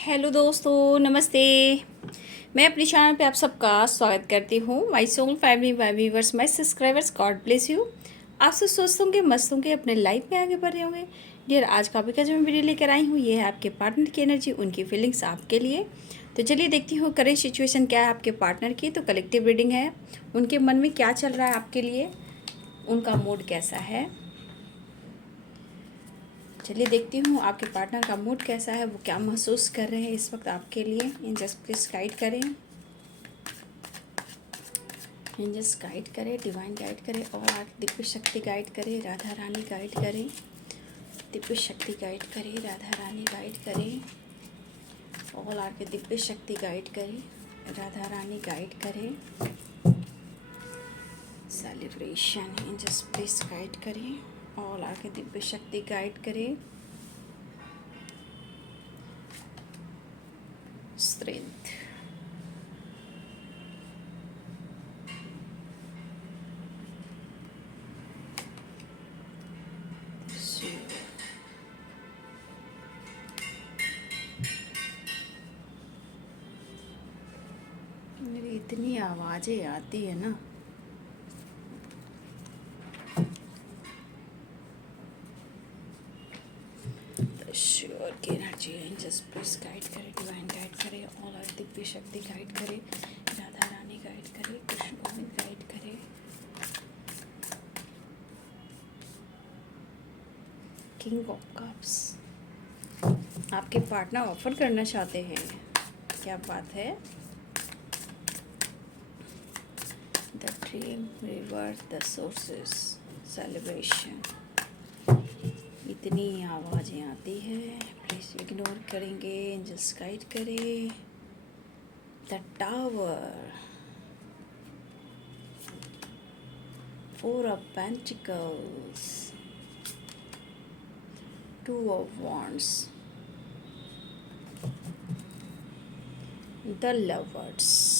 Hello दोस्तों, नमस्ते। मैं अपने चैनल पे आप सबका स्वागत करती हूँ। My soul family, my viewers, my subscribers, God bless you. आप सब सोचते होंगे, मस्त होंगे, अपने लाइफ में आगे बढ़ रहे होंगे। डियर, आज का टॉपिक जो मैं वीडियो लेकर आई हूँ, ये है आपके पार्टनर की एनर्जी, उनकी फीलिंग्स आपके लिए। तो चलिए देखती हूँ करेंट सिचुएशन क्या है आपके पार्टनर की। तो कलेक्टिव रीडिंग है, उनके मन में क्या चल रहा है आपके लिए, उनका मूड कैसा है। चलिए देखती हूँ आपके पार्टनर का मूड कैसा है, वो क्या महसूस कर रहे हैं इस वक्त आपके लिए। एंजल्स प्लीज गाइड करें, एंजल्स गाइड करें, डिवाइन गाइड करें, और दिव्य शक्ति गाइड करें, राधा रानी गाइड करें, दिव्य शक्ति गाइड करें, राधा रानी गाइड करें, ऑल आके दिव्य शक्ति गाइड करें, राधा रानी गाइड करें। सेलिब्रेशन, एंजल्स प्लीज गाइड करें, ऑल आके दिव्य शक्ति गाइड करें। स्ट्रेंथ, मेरी इतनी आवाज़ें आती है ना। श्योर की एनर्जी, एंजल्स प्लीज गाइड करें, डिवाइन गाइड करें, ऑल आर दिव्य शक्ति गाइड करें, राधा रानी गाइड करें, कृष्ण गोविंद गाइड करें। किंग ऑफ कप्स, आपके पार्टनर ऑफर करना चाहते हैं, क्या बात है। The dream, river, the sources, celebration. इतनी आवाज़ें आती है, प्लीज़ इग्नोर करेंगे, एंजल्स गाइड करें। The tower, four of pentacles, two of wands, the lovers.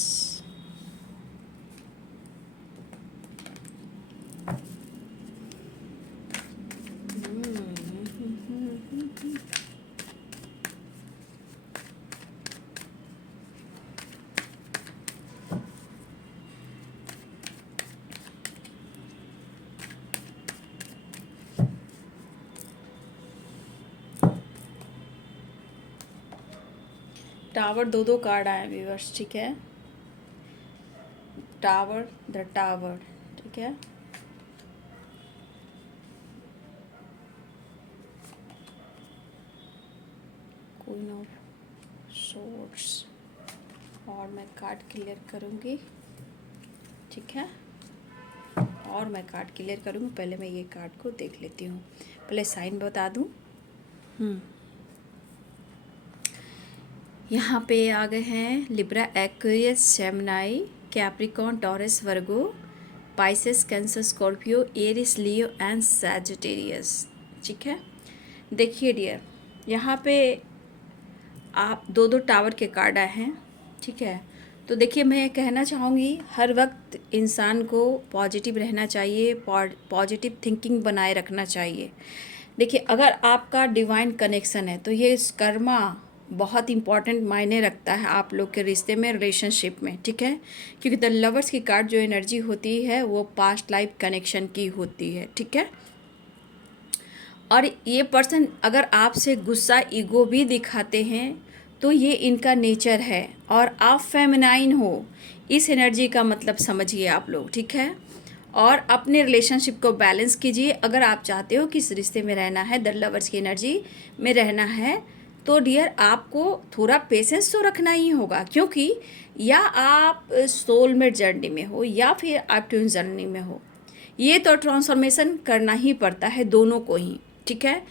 Tower, दो कार्ड आए व्यूअर्स, ठीक है। टावर, द टावर, ठीक है। क्वीन ऑफ सोर्ड्स, और मैं कार्ड क्लियर करूँगी, ठीक है। और मैं कार्ड क्लियर करूँगी, पहले मैं ये कार्ड को देख लेती हूँ। पहले साइन बता दूँ। यहाँ पे आ गए हैं Libra, Aquarius, Gemini, Capricorn, Taurus, Virgo, Pisces, Cancer, Scorpio, Aries, Leo and Sagittarius, ठीक है। देखिए डियर, यहाँ पे आप दो टावर के कार्ड आए हैं, ठीक है। तो देखिए, मैं कहना चाहूँगी हर वक्त इंसान को पॉजिटिव रहना चाहिए, पॉजिटिव थिंकिंग बनाए रखना चाहिए। देखिए, अगर आपका डिवाइन कनेक्शन है तो ये कर्मा बहुत इंपॉर्टेंट मायने रखता है आप लोग के रिश्ते में, रिलेशनशिप में, ठीक है। क्योंकि द लवर्स की कार्ड जो एनर्जी होती है वो पास्ट लाइफ कनेक्शन की होती है, ठीक है। और ये पर्सन अगर आपसे गुस्सा, ईगो भी दिखाते हैं तो ये इनका नेचर है, और आप फेमिनाइन हो, इस एनर्जी का मतलब समझिए आप लोग, ठीक है। और अपने रिलेशनशिप को बैलेंस कीजिए। अगर आप चाहते हो कि इस रिश्ते में रहना है, द लवर्स की एनर्जी में रहना है, तो डियर आपको थोड़ा पेशेंस तो रखना ही होगा। क्योंकि या आप सोलमेट जर्नी में हो या फिर आप ट्विन जर्नी में हो, ये तो ट्रांसफॉर्मेशन करना ही पड़ता है दोनों को ही, ठीक है।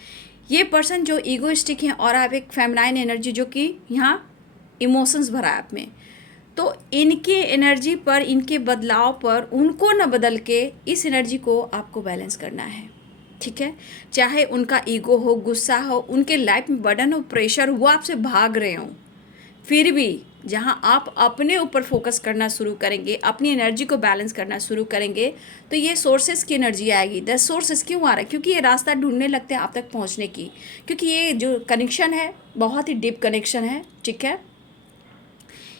ये पर्सन जो ईगोइस्टिक हैं और आप एक फेमिनाइन एनर्जी जो कि यहाँ इमोशंस भरा है आप में, तो इनके एनर्जी पर, इनके बदलाव पर उनको न बदल के इस एनर्जी को आपको बैलेंस करना है, ठीक है। चाहे उनका ईगो हो, गुस्सा हो, उनके लाइफ में बर्डन हो, प्रेशर हो, वो आपसे भाग रहे हों, फिर भी जहाँ आप अपने ऊपर फोकस करना शुरू करेंगे, अपनी एनर्जी को बैलेंस करना शुरू करेंगे, तो ये सोर्सेस की एनर्जी आएगी। द सोर्सेस क्यों आ रहा है? क्योंकि ये रास्ता ढूंढने लगते हैं आप तक पहुँचने की, क्योंकि ये जो कनेक्शन है बहुत ही डीप कनेक्शन है, ठीक है,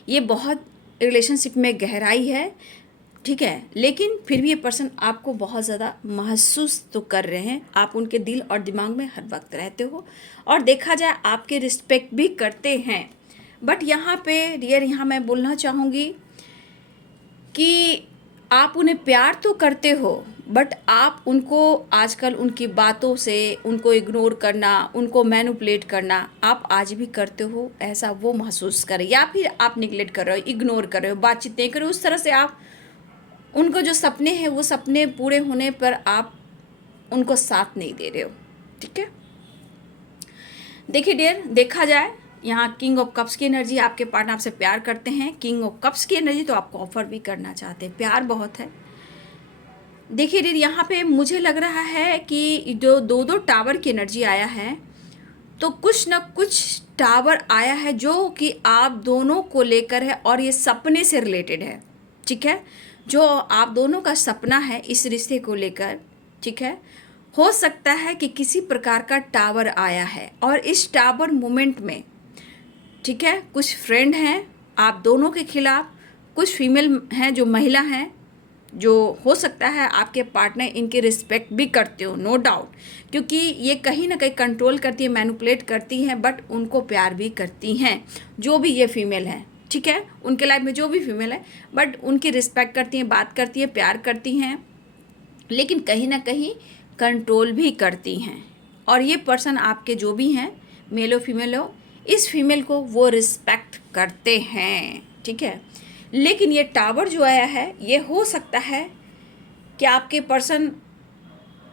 ये बहुत रिलेशनशिप में गहराई है, ठीक है। लेकिन फिर भी ये पर्सन आपको बहुत ज़्यादा महसूस तो कर रहे हैं, आप उनके दिल और दिमाग में हर वक्त रहते हो, और देखा जाए आपके रिस्पेक्ट भी करते हैं। बट यहाँ पे डियर, यहाँ मैं बोलना चाहूँगी कि आप उन्हें प्यार तो करते हो, बट आप उनको आजकल उनकी बातों से उनको इग्नोर करना, उनको मैनिपुलेट करना आप आज भी करते हो, ऐसा वो महसूस करें, या फिर आप निगलेक्ट कर रहे हो, इग्नोर कर रहे हो, बातचीत नहीं कर रहे हो, उस तरह से आप उनको जो सपने हैं वो सपने पूरे होने पर आप उनको साथ नहीं दे रहे हो, ठीक है। देखिए डियर, देखा जाए यहाँ किंग ऑफ कप्स की एनर्जी, आपके पार्टनर आपसे प्यार करते हैं। किंग ऑफ कप्स की एनर्जी तो आपको ऑफर भी करना चाहते हैं, प्यार बहुत है। देखिए डियर, यहाँ पे मुझे लग रहा है कि जो दो दो टावर की एनर्जी आया है, तो कुछ न कुछ टावर आया है जो कि आप दोनों को लेकर है, और ये सपने से रिलेटेड है, ठीक है। जो आप दोनों का सपना है इस रिश्ते को लेकर, ठीक है, हो सकता है कि किसी प्रकार का टावर आया है, और इस टावर मोमेंट में, ठीक है, कुछ फ्रेंड हैं आप दोनों के खिलाफ, कुछ फीमेल हैं जो महिला हैं, जो हो सकता है आपके पार्टनर इनकी रिस्पेक्ट भी करते हो, नो डाउट, क्योंकि ये कहीं ना कहीं कंट्रोल करती है, मैनिपुलेट करती हैं, बट उनको प्यार भी करती हैं, जो भी ये फीमेल हैं, ठीक है, उनके लाइफ में जो भी फीमेल है, बट उनकी रिस्पेक्ट करती हैं, बात करती हैं, प्यार करती हैं, लेकिन कहीं ना कहीं कंट्रोल भी करती हैं। और ये पर्सन आपके जो भी हैं, मेल हो फीमेल हो, इस फीमेल को वो रिस्पेक्ट करते हैं, ठीक है। लेकिन ये टावर जो आया है, ये हो सकता है कि आपके पर्सन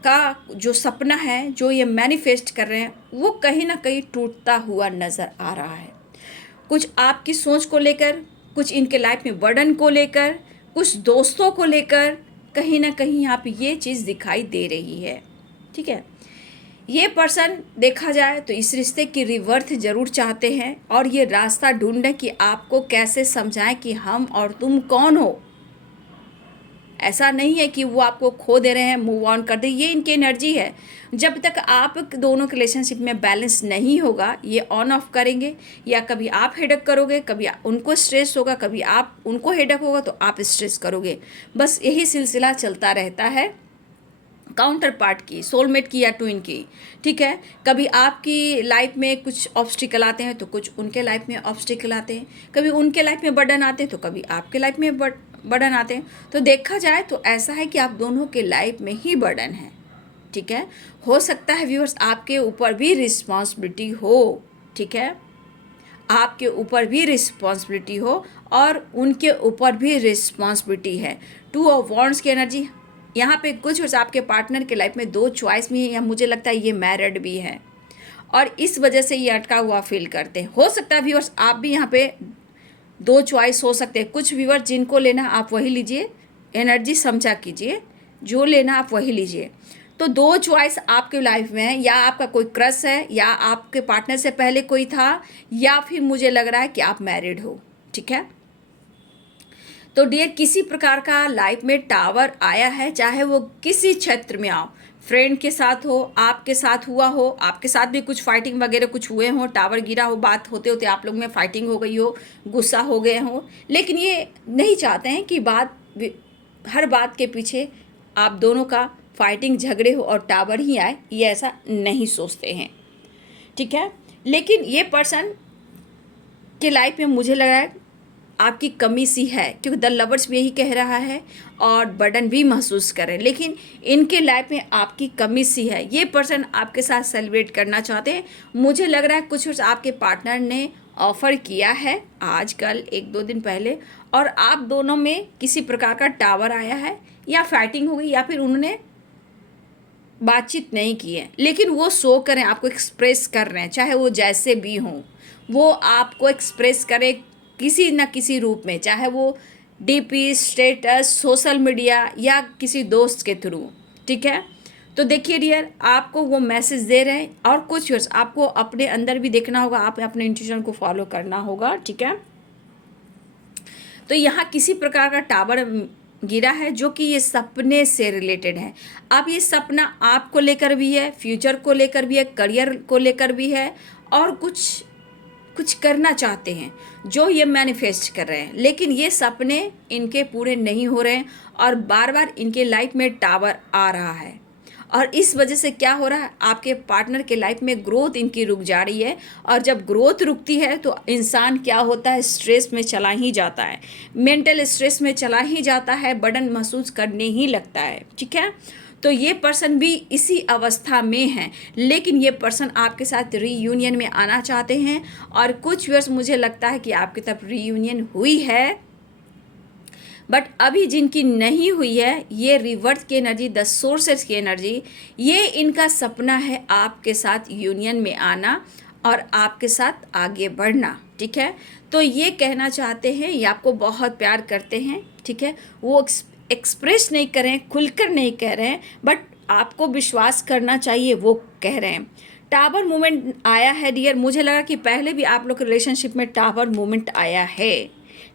का जो सपना है, जो ये मैनिफेस्ट कर रहे हैं, वो कहीं ना कहीं टूटता हुआ नज़र आ रहा है। कुछ आपकी सोच को लेकर, कुछ इनके लाइफ में बर्डन को लेकर, कुछ दोस्तों को लेकर, कहीं ना कहीं यहाँ पे ये चीज़ दिखाई दे रही है, ठीक है। ये पर्सन देखा जाए तो इस रिश्ते की रिवर्थ ज़रूर चाहते हैं, और ये रास्ता ढूंढें कि आपको कैसे समझाएं कि हम और तुम कौन हो। ऐसा नहीं है कि वो आपको खो दे रहे हैं, मूव ऑन कर दे, ये इनकी एनर्जी है। जब तक आप दोनों के रिलेशनशिप में बैलेंस नहीं होगा, ये ऑन ऑफ करेंगे, या कभी आप हेडक करोगे, कभी उनको स्ट्रेस होगा, कभी आप उनको हेडक होगा तो आप स्ट्रेस करोगे, बस यही सिलसिला चलता रहता है काउंटर पार्ट की, सोलमेट की या ट्विन की, ठीक है। कभी आपकी लाइफ में कुछ ऑब्स्टिकल आते हैं तो कुछ उनके लाइफ में ऑब्स्टिकल आते हैं, कभी उनके लाइफ में बर्डन आते हैं तो कभी आपके लाइफ में बर्डन आते हैं। तो देखा जाए तो ऐसा है कि आप दोनों के लाइफ में ही बर्डन है, ठीक है। हो सकता है व्यूअर्स आपके ऊपर भी रिस्पॉन्सिबिलिटी हो, ठीक है, आपके ऊपर भी रिस्पॉन्सिबिलिटी हो, और उनके ऊपर भी रिस्पॉन्सिबिलिटी है। टू ऑफ वॉन्ड्स की एनर्जी यहाँ पे कुछ आपके पार्टनर के लाइफ में दो चॉइस भी है, या मुझे लगता है ये मैरिड भी है, और इस वजह से ये अटका हुआ फील करते हैं। हो सकता है व्यूअर्स आप भी यहाँ पे दो चॉइस हो सकते हैं। कुछ व्यूअर्स जिनको लेना आप वही लीजिए, एनर्जी समझा कीजिए, जो लेना आप वही लीजिए। तो दो चॉइस आपके लाइफ में है, या आपका कोई क्रश है, या आपके पार्टनर से पहले कोई था, या फिर मुझे लग रहा है कि आप मैरिड हो, ठीक है। तो डियर, किसी प्रकार का लाइफ में टावर आया है, चाहे वो किसी क्षेत्र में आओ, फ्रेंड के साथ हो, आपके साथ हुआ हो, आपके साथ भी कुछ फाइटिंग वगैरह कुछ हुए हो, टावर गिरा हो, बात होते होते आप लोग में फाइटिंग हो गई हो, गुस्सा हो गए हो, लेकिन ये नहीं चाहते हैं कि हर बात के पीछे आप दोनों का फाइटिंग झगड़े हो और टावर ही आए, ये ऐसा नहीं सोचते हैं, ठीक है। लेकिन ये पर्सन के लाइफ में मुझे लग रहा है आपकी कमी सी है, क्योंकि द लवर्स भी यही कह रहा है, और बर्डन भी महसूस कर रहे हैं, लेकिन इनके लाइफ में आपकी कमी सी है। ये पर्सन आपके साथ सेलिब्रेट करना चाहते हैं। मुझे लग रहा है कुछ आपके पार्टनर ने ऑफ़र किया है आजकल, एक दो दिन पहले, और आप दोनों में किसी प्रकार का टावर आया है, या फाइटिंग हो गई, या फिर उन्होंने बातचीत नहीं की है, लेकिन वो शो करें, आपको एक्सप्रेस कर रहे हैं, चाहे वो जैसे भी हों, वो आपको एक्सप्रेस करें किसी न किसी रूप में, चाहे वो डीपी, स्टेटस, सोशल मीडिया, या किसी दोस्त के थ्रू, ठीक है। तो देखिए डियर, आपको वो मैसेज दे रहे हैं और कुछ वर्ड्स आपको अपने अंदर भी देखना होगा, आप अपने इंट्यूशन को फॉलो करना होगा, ठीक है। तो यहाँ किसी प्रकार का टावर गिरा है जो कि ये सपने से रिलेटेड है। अब ये सपना आपको लेकर भी है, फ्यूचर को लेकर भी है, करियर को लेकर भी है, और कुछ कुछ करना चाहते हैं जो ये मैनिफेस्ट कर रहे हैं, लेकिन ये सपने इनके पूरे नहीं हो रहे हैं और बार बार इनके लाइफ में टावर आ रहा है। और इस वजह से क्या हो रहा है, आपके पार्टनर के लाइफ में ग्रोथ इनकी रुक जा रही है। और जब ग्रोथ रुकती है तो इंसान क्या होता है, स्ट्रेस में चला ही जाता है, मेंटल स्ट्रेस में चला ही जाता है, बर्डन महसूस करने ही लगता है, ठीक है। तो ये पर्सन भी इसी अवस्था में है, लेकिन ये पर्सन आपके साथ रीयूनियन में आना चाहते हैं। और कुछ वर्ष मुझे लगता है कि आपकी तरफ रीयूनियन हुई है, बट अभी जिनकी नहीं हुई है, ये रिवर्स की एनर्जी, द सोर्सेस की एनर्जी, ये इनका सपना है आपके साथ यूनियन में आना और आपके साथ आगे बढ़ना, ठीक है। तो ये कहना चाहते हैं, ये आपको बहुत प्यार करते हैं, ठीक है। वो एक्सप्रेस नहीं कर रहे हैं, खुलकर नहीं कह रहे हैं, बट आपको विश्वास करना चाहिए, वो कह रहे हैं। टावर मूवमेंट आया है डियर, मुझे लगा कि पहले भी आप लोग के रिलेशनशिप में टावर मूवमेंट आया है,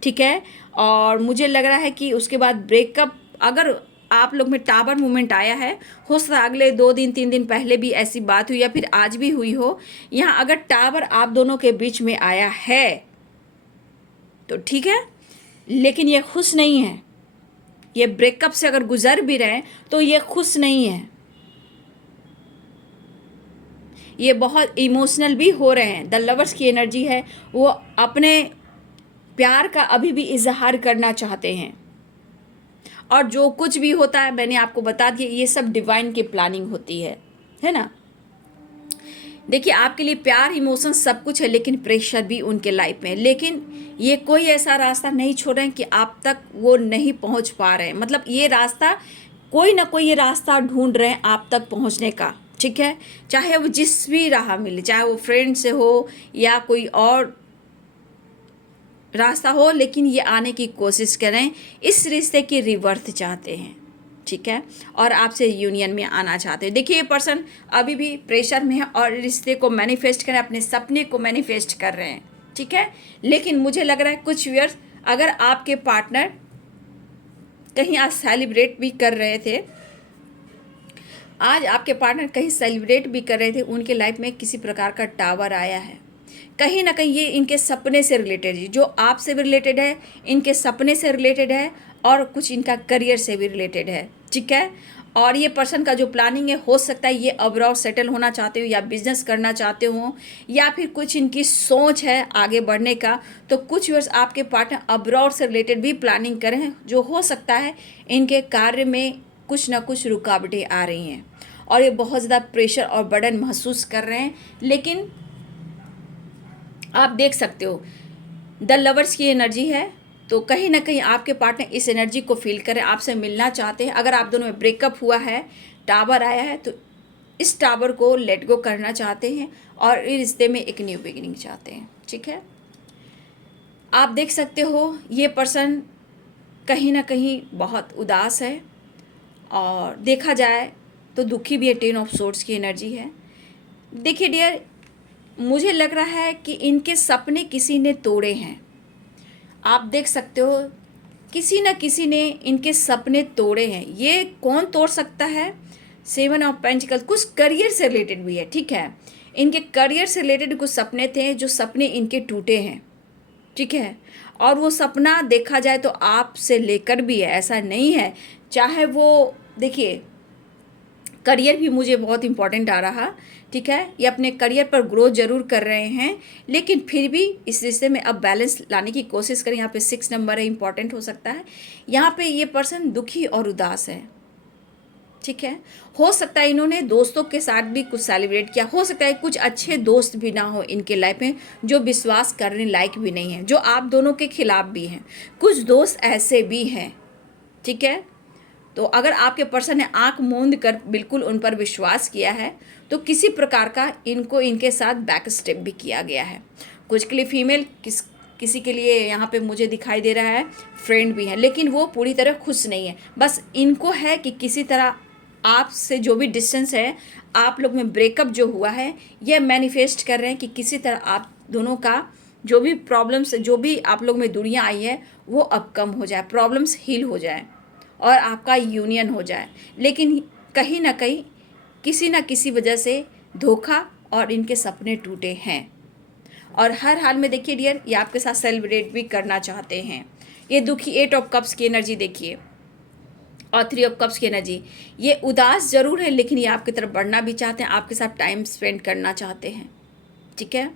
ठीक है। और मुझे लग रहा है कि उसके बाद ब्रेकअप, अगर आप लोग में टावर मूवमेंट आया है, हो सकता है अगले 2 दिन 3 दिन पहले भी ऐसी बात हुई या फिर आज भी हुई हो। यहाँ अगर टावर आप दोनों के बीच में आया है तो ठीक है, लेकिन ये खुश नहीं है। ये ब्रेकअप से अगर गुजर भी रहे हैं तो ये खुश नहीं है, ये बहुत इमोशनल भी हो रहे हैं। द लवर्स की एनर्जी है, वो अपने प्यार का अभी भी इजहार करना चाहते हैं। और जो कुछ भी होता है, मैंने आपको बता दिया, ये सब डिवाइन की प्लानिंग होती है ना। देखिए, आपके लिए प्यार, इमोशन सब कुछ है, लेकिन प्रेशर भी उनके लाइफ में है। लेकिन ये कोई ऐसा रास्ता नहीं छोड़ रहे हैं कि आप तक वो नहीं पहुंच पा रहे हैं। मतलब ये रास्ता, कोई ना कोई ये रास्ता ढूंढ रहे हैं आप तक पहुंचने का, ठीक है। चाहे वो जिस भी राह मिले, चाहे वो फ्रेंड से हो या कोई और रास्ता हो, लेकिन ये आने की कोशिश करें। इस रिश्ते की रिवर्थ चाहते हैं, ठीक है, और आपसे यूनियन में आना चाहते हैं। देखिए, ये पर्सन अभी भी प्रेशर में है और रिश्ते को मैनिफेस्ट करें, अपने सपने को मैनिफेस्ट कर रहे हैं, ठीक है। लेकिन मुझे लग रहा है कुछ व्यूअर्स, अगर आपके पार्टनर कहीं आज सेलिब्रेट भी कर रहे थे, आज आपके पार्टनर कहीं सेलिब्रेट भी कर रहे थे, उनके लाइफ में किसी प्रकार का टावर आया है। कहीं ना कहीं ये इनके सपने से रिलेटेड है, जो आपसे भी रिलेटेड है, इनके सपने से रिलेटेड है, और कुछ इनका करियर से भी रिलेटेड है, ठीक है। और ये पर्सन का जो प्लानिंग है, हो सकता है ये अब्रॉड सेटल होना चाहते हो या बिजनेस करना चाहते हो, या फिर कुछ इनकी सोच है आगे बढ़ने का। तो कुछ वर्ष आपके पार्टनर अब्रॉड से रिलेटेड भी प्लानिंग करें, जो हो सकता है इनके कार्य में कुछ ना कुछ रुकावटें आ रही हैं और ये बहुत ज़्यादा प्रेशर और बर्डन महसूस कर रहे हैं। लेकिन आप देख सकते हो, द लवर्स की एनर्जी है, तो कहीं ना कहीं आपके पार्टनर इस एनर्जी को फील करें, आपसे मिलना चाहते हैं। अगर आप दोनों में ब्रेकअप हुआ है, टावर आया है, तो इस टावर को लेट गो करना चाहते हैं और इस रिश्ते में एक न्यू बिगिनिंग चाहते हैं, ठीक है। आप देख सकते हो, ये पर्सन कहीं ना कहीं बहुत उदास है और देखा जाए तो दुखी भी है। 10 ऑफ सोर्ड्स की एनर्जी है। देखिए डियर, मुझे लग रहा है कि इनके सपने किसी ने तोड़े हैं। आप देख सकते हो, किसी न किसी ने इनके सपने तोड़े हैं। ये कौन तोड़ सकता है? 7 ऑफ पेंटिकल्स, कुछ करियर से रिलेटेड भी है, ठीक है। इनके करियर से रिलेटेड कुछ सपने थे, जो सपने इनके टूटे हैं, ठीक है। और वो सपना देखा जाए तो आपसे लेकर भी है, ऐसा नहीं है। चाहे वो, देखिए, करियर भी मुझे बहुत इंपॉर्टेंट आ रहा, ठीक है। ये अपने करियर पर ग्रोथ जरूर कर रहे हैं, लेकिन फिर भी इस रिश्ते में अब बैलेंस लाने की कोशिश करें। यहाँ पे 6 नंबर है, इंपॉर्टेंट हो सकता है। यहाँ पे ये पर्सन दुखी और उदास है, ठीक है। हो सकता है इन्होंने दोस्तों के साथ भी कुछ सेलिब्रेट किया, हो सकता है कुछ अच्छे दोस्त भी ना हो इनके लाइफ में, जो विश्वास करने लायक भी नहीं है, जो आप दोनों के खिलाफ भी हैं। कुछ दोस्त ऐसे भी हैं, ठीक है। तो अगर आपके पर्सन ने आंख मूंद कर बिल्कुल उन पर विश्वास किया है, तो किसी प्रकार का इनको इनके साथ बैक स्टेप भी किया गया है। कुछ के लिए फीमेल, किसी के लिए यहाँ पे मुझे दिखाई दे रहा है फ्रेंड भी है, लेकिन वो पूरी तरह खुश नहीं है। बस इनको है कि किसी तरह आपसे जो भी डिस्टेंस है, आप लोग में ब्रेकअप जो हुआ है, यह मैनिफेस्ट कर रहे हैं कि किसी तरह आप दोनों का जो भी प्रॉब्लम्स, जो भी आप लोग में दूरियां आई है, वो अब कम हो जाए, प्रॉब्लम्स हील हो जाए और आपका यूनियन हो जाए। लेकिन कहीं ना कहीं किसी ना किसी वजह से धोखा और इनके सपने टूटे हैं। और हर हाल में देखिए डियर, ये आपके साथ सेलिब्रेट भी करना चाहते हैं। ये दुखी 8 ऑफ कप्स की एनर्जी देखिए और 3 ऑफ कप्स की एनर्जी, ये उदास जरूर है लेकिन ये आपकी तरफ बढ़ना भी चाहते हैं, आपके साथ टाइम स्पेंड करना चाहते हैं। ठीक है,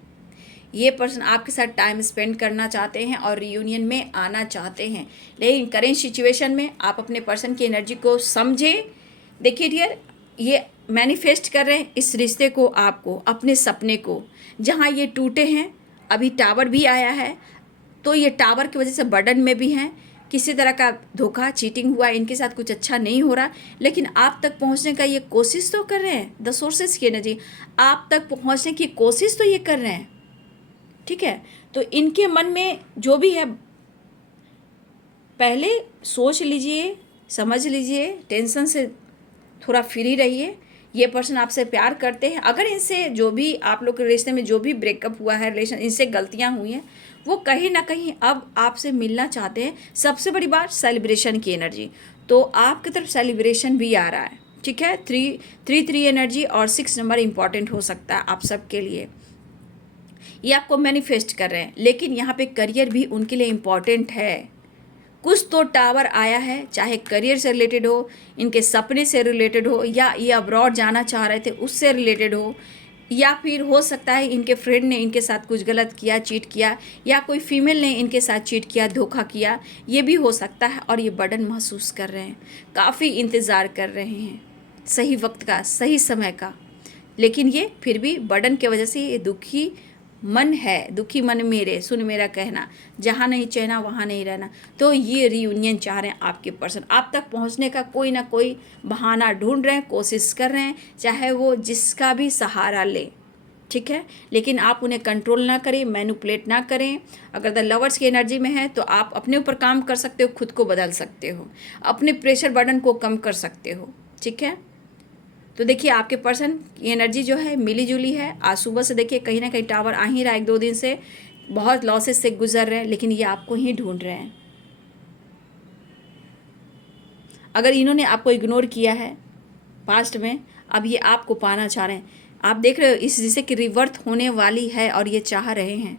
ये पर्सन आपके साथ टाइम स्पेंड करना चाहते हैं और रियूनियन में आना चाहते हैं। लेकिन करेंट सिचुएशन में आप अपने पर्सन की एनर्जी को समझें। देखिए डियर, ये मैनिफेस्ट कर रहे हैं इस रिश्ते को, आपको, अपने सपने को, जहाँ ये टूटे हैं। अभी टावर भी आया है, तो ये टावर की वजह से बर्डन में भी हैं, किसी तरह का धोखा, चीटिंग हुआ, इनके साथ कुछ अच्छा नहीं हो रहा, लेकिन आप तक पहुंचने का ये कोशिश तो कर रहे हैं। द सोर्सेस की एनर्जी, आप तक पहुंचने की कोशिश तो ये कर रहे हैं। ठीक है, तो इनके मन में जो भी है, पहले सोच लीजिए, समझ लीजिए, टेंशन से थोड़ा फ्री रहिए। ये पर्सन आपसे प्यार करते हैं। अगर इनसे जो भी आप लोग के रिश्ते में जो भी ब्रेकअप हुआ है, रिलेशन, इनसे गलतियां हुई हैं, वो कहीं ना कहीं अब आपसे मिलना चाहते हैं। सबसे बड़ी बात, सेलिब्रेशन की एनर्जी, तो आपकी तरफ सेलिब्रेशन भी आ रहा है। ठीक है, 3 एनर्जी और 6 नंबर इंपॉर्टेंट हो सकता है आप सबके लिए, ये आपको मैनिफेस्ट कर रहे हैं। लेकिन यहाँ पे करियर भी उनके लिए इम्पॉर्टेंट है। कुछ तो टावर आया है, चाहे करियर से रिलेटेड हो, इनके सपने से रिलेटेड हो, या ये अब्रॉड जाना चाह रहे थे उससे रिलेटेड हो, या फिर हो सकता है इनके फ्रेंड ने इनके साथ कुछ गलत किया, चीट किया, या कोई फीमेल ने इनके साथ चीट किया, धोखा किया, ये भी हो सकता है। और ये बर्डन महसूस कर रहे हैं, काफ़ी इंतज़ार कर रहे हैं सही वक्त का, सही समय का। लेकिन ये फिर भी बर्डन की वजह से ये दुखी मन है। दुखी मन मेरे, सुन मेरा कहना, जहाँ नहीं चहना वहाँ नहीं रहना। तो ये रियूनियन चाह रहे हैं आपके पर्सन, आप तक पहुँचने का कोई ना कोई बहाना ढूंढ रहे हैं, कोशिश कर रहे हैं, चाहे वो जिसका भी सहारा ले। ठीक है, लेकिन आप उन्हें कंट्रोल ना करें, मैनिपुलेट ना करें। अगर द लवर्स की एनर्जी में है तो आप अपने ऊपर काम कर सकते हो, खुद को बदल सकते हो, अपने प्रेशर बर्डन को कम कर सकते हो। ठीक है, तो देखिए आपके पर्सन की एनर्जी जो है मिली जुली है। आज सुबह से देखिए कहीं ना कहीं टावर आ ही रहा है, 1-2 दिन से बहुत लॉसेस से गुजर रहे हैं, लेकिन ये आपको ही ढूंढ रहे हैं। अगर इन्होंने आपको इग्नोर किया है पास्ट में, अब ये आपको पाना चाह रहे हैं। आप देख रहे हो इस जिसे कि रिवर्थ होने वाली है और ये चाह रहे हैं।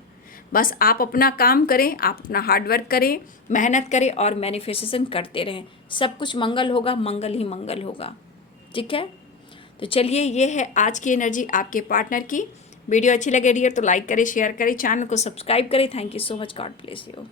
बस आप अपना काम करें, आप अपना हार्डवर्क करें, मेहनत करें और मैनिफेस्टेशन करते रहें। सब कुछ मंगल होगा, मंगल ही मंगल होगा। ठीक है, तो चलिए ये है आज की एनर्जी आपके पार्टनर की। वीडियो अच्छी लगे डियर तो लाइक करें, शेयर करें, चैनल को सब्सक्राइब करें। Thank you so much, God bless you.